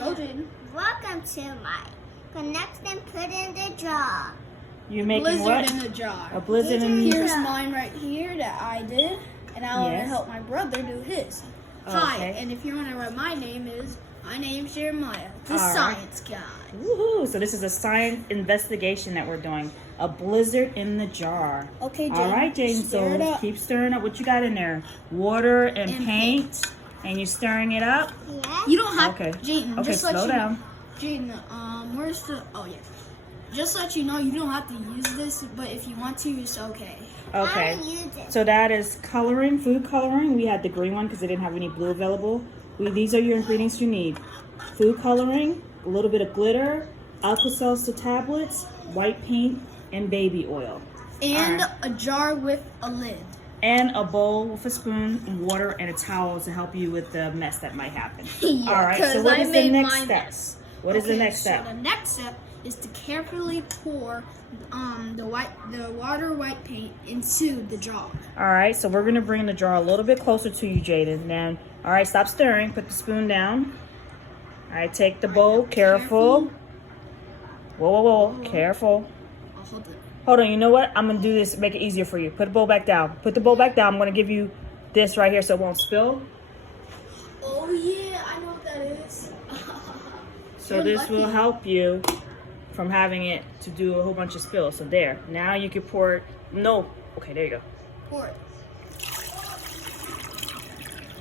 Go, Jaden. Welcome to my connect and put in the jar. You're making Blizzard what? in the jar. A blizzard in the Here's jar. mine right here that I did, and I want to Yes. help my brother do his. Oh, Hi, okay. and if you want to know what my name's Jeremiah, the All right. science guy. Woohoo! So this is a science investigation that we're doing. A blizzard in the jar. Okay, Jaden. All right, Jaden. stir it So up. keep stirring up. What you got in there? Water and And paint. And you're stirring it up. Yes. You don't have, Okay. Jaden. Okay, Just let slow you down. know, Jaden. Where's the? Oh yeah. Just let you know, you don't have to use this, but if you want to, it's okay. Okay. I don't use it. So that is coloring, food coloring. We had the green one because they didn't have any blue available. These are your ingredients you need. Food coloring, a little bit of glitter, Alka-Seltzer tablets, white paint, and baby oil. And All right. a jar with a lid. And a bowl with a spoon, and water, and a towel to help you with the mess that might happen. Yeah, All right, so 'cause what I is the made next mine step? mess. What is the Okay, next step? So the next step is to carefully pour the water white paint into the jar. All right, so we're gonna bring the jar a little bit closer to you, Jaden. Then, all right, stop stirring. Put the spoon down. All right, take the bowl. Careful. Whoa, whoa, whoa. Careful. I'll hold it. Hold on. You know what? I'm gonna do this. Make it easier for you. Put the bowl back down. Put the bowl back down. I'm gonna give you this right here so it won't spill. Oh yeah, I know what that is. So You're this will lucky. help you from having it to do a whole bunch of spills. So there. Now you can pour it. No. Okay, there you go. Pour it.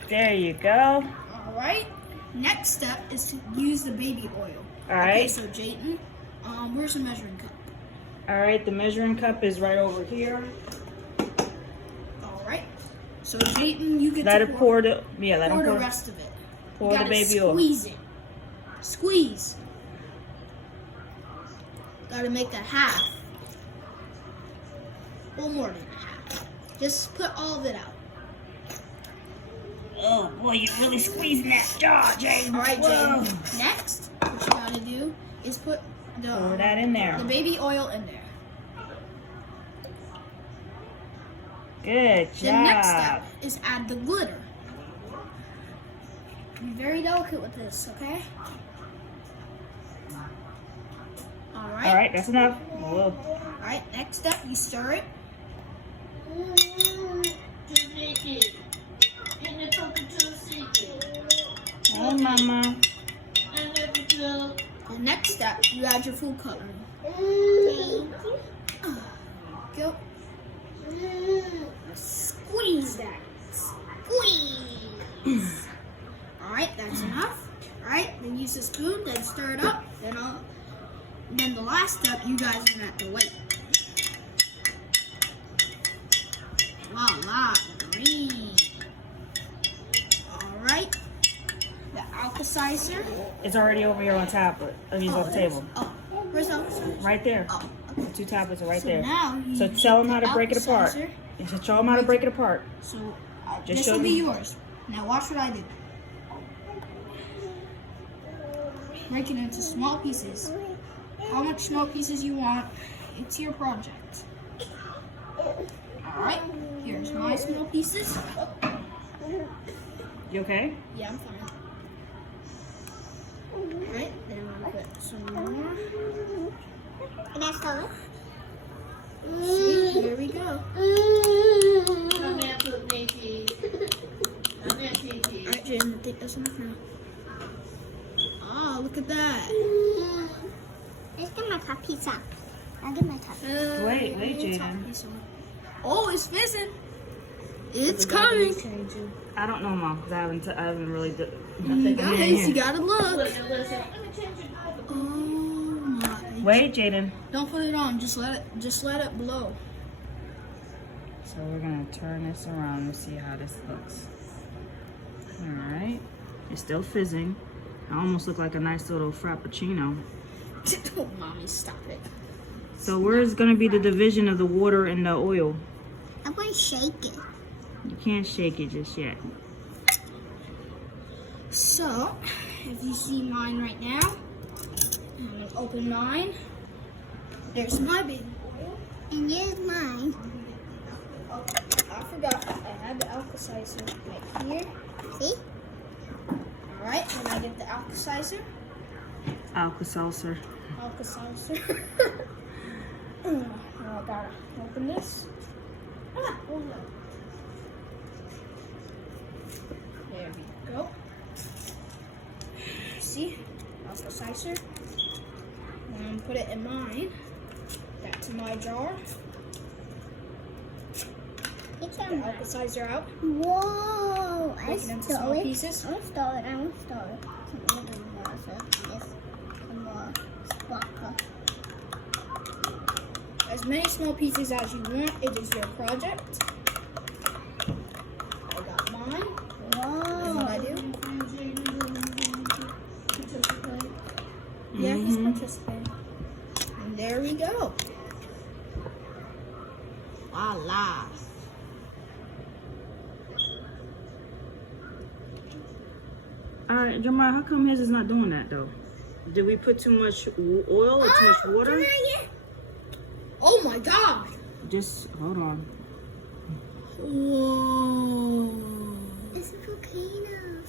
There you go. All right. Next step is to use the baby oil. All Okay, right. so Jayden, where's the measuring cup? All right. The measuring cup is right over here. All right. So Jayden, you get Let to it pour the. Yeah, let pour it the pour. rest of it. Pour You the gotta baby oil. squeeze it. Squeeze. Gotta make that half. Well, more than half. Just put all of it out. Oh boy, you're really squeezing that jar, Jaden. All right, Whoa. Jayden. Next, what you gotta do is put Pour that in there. the baby oil in there. Good job. The next step is add the glitter. Be very delicate with this, okay? All right. All right, that's enough. Whoa. All right. Next step, you stir it. Oh, mama. The next step, you add your food coloring. Go. Squeeze that. Squeeze. All right, that's enough. All right, then use the spoon, then stir it up. Then the last step, you guys are gonna have to wait. Voila, green. All right, the Alka-Seltzer. It's already over here on tablet. I mean, it's on the table. Oh, where's the Alka-Seltzer? Right there. Oh, The two tablets are right so there. now you So tell them how the to break it apart. Alka-Seltzer. Just show them how to break it apart. So Just this show will be them. yours. Now watch what I do. Break it into small pieces. How much small pieces you want, it's your project. Alright, here's my small pieces. You okay? Yeah, I'm fine. Alright, then I'm gonna put some more. That's all. See, here we go. Alright, Jen, I think that's enough now. Oh, look at that. Let's get my top pizza. I'll get my top. Wait, Top Jaden. piece on. Oh, it's fizzing. It's coming. I don't know, Mom, because I haven't really done You nothing. guys, you gotta look. Oh my. Wait, Jaden. Don't put it on. Just let it blow. So we're gonna turn this around and see how this looks. All right. It's still fizzing. I almost look like a nice little frappuccino. Oh, mommy, stop it. So where's gonna be the division of the water and the oil? I'm going to shake it. You can't shake it just yet. So, if you see mine right now, I'm gonna open mine. There's my baby oil. And here's mine. Oh, I forgot. I had the Alka-Seltzer right here. See? All right, then I get the Alka-Seltzer. Alka-Seltzer. Alka-Seltzer. Now I gotta open this. Ah, oh no. There we go. See? Alka-Seltzer. Put it in mine. That's in my jar. It's The on Alka-Seltzer out. Whoa! I Break it into stole small it. pieces. I stole it. I stole it. Some little more, so yes, some more vodka. As many small pieces as you want. It is your project. I got mine. And what I Whoa! do? Yeah, he's Mhm. participating. And there we go. Voila. All right, Jamar, how come his is not doing that though? Did we put too much oil or too much water? Oh my god. Just hold on. Whoa. It's a volcano.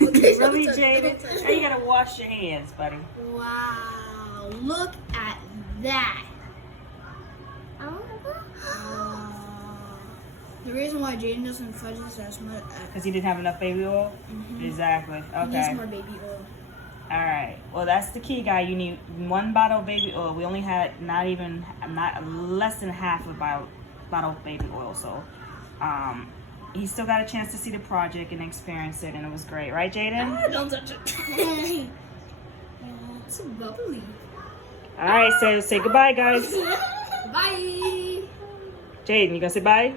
Really, Jaden? Now you gotta wash your hands, buddy. Wow. Look at that. Oh, The reason why Jaden doesn't fudge this as much, Because he didn't have enough baby oil? Exactly. he needs Okay. more baby oil. All right. Well, that's the key, guy. You need 1 bottle of baby oil. We only had not less than half a bottle of baby oil. So, he still got a chance to see the project and experience it, and it was great, right, Jaden? Don't touch it. It's so bubbly. All right. So say goodbye, guys. Bye. Jaden, you gonna say bye?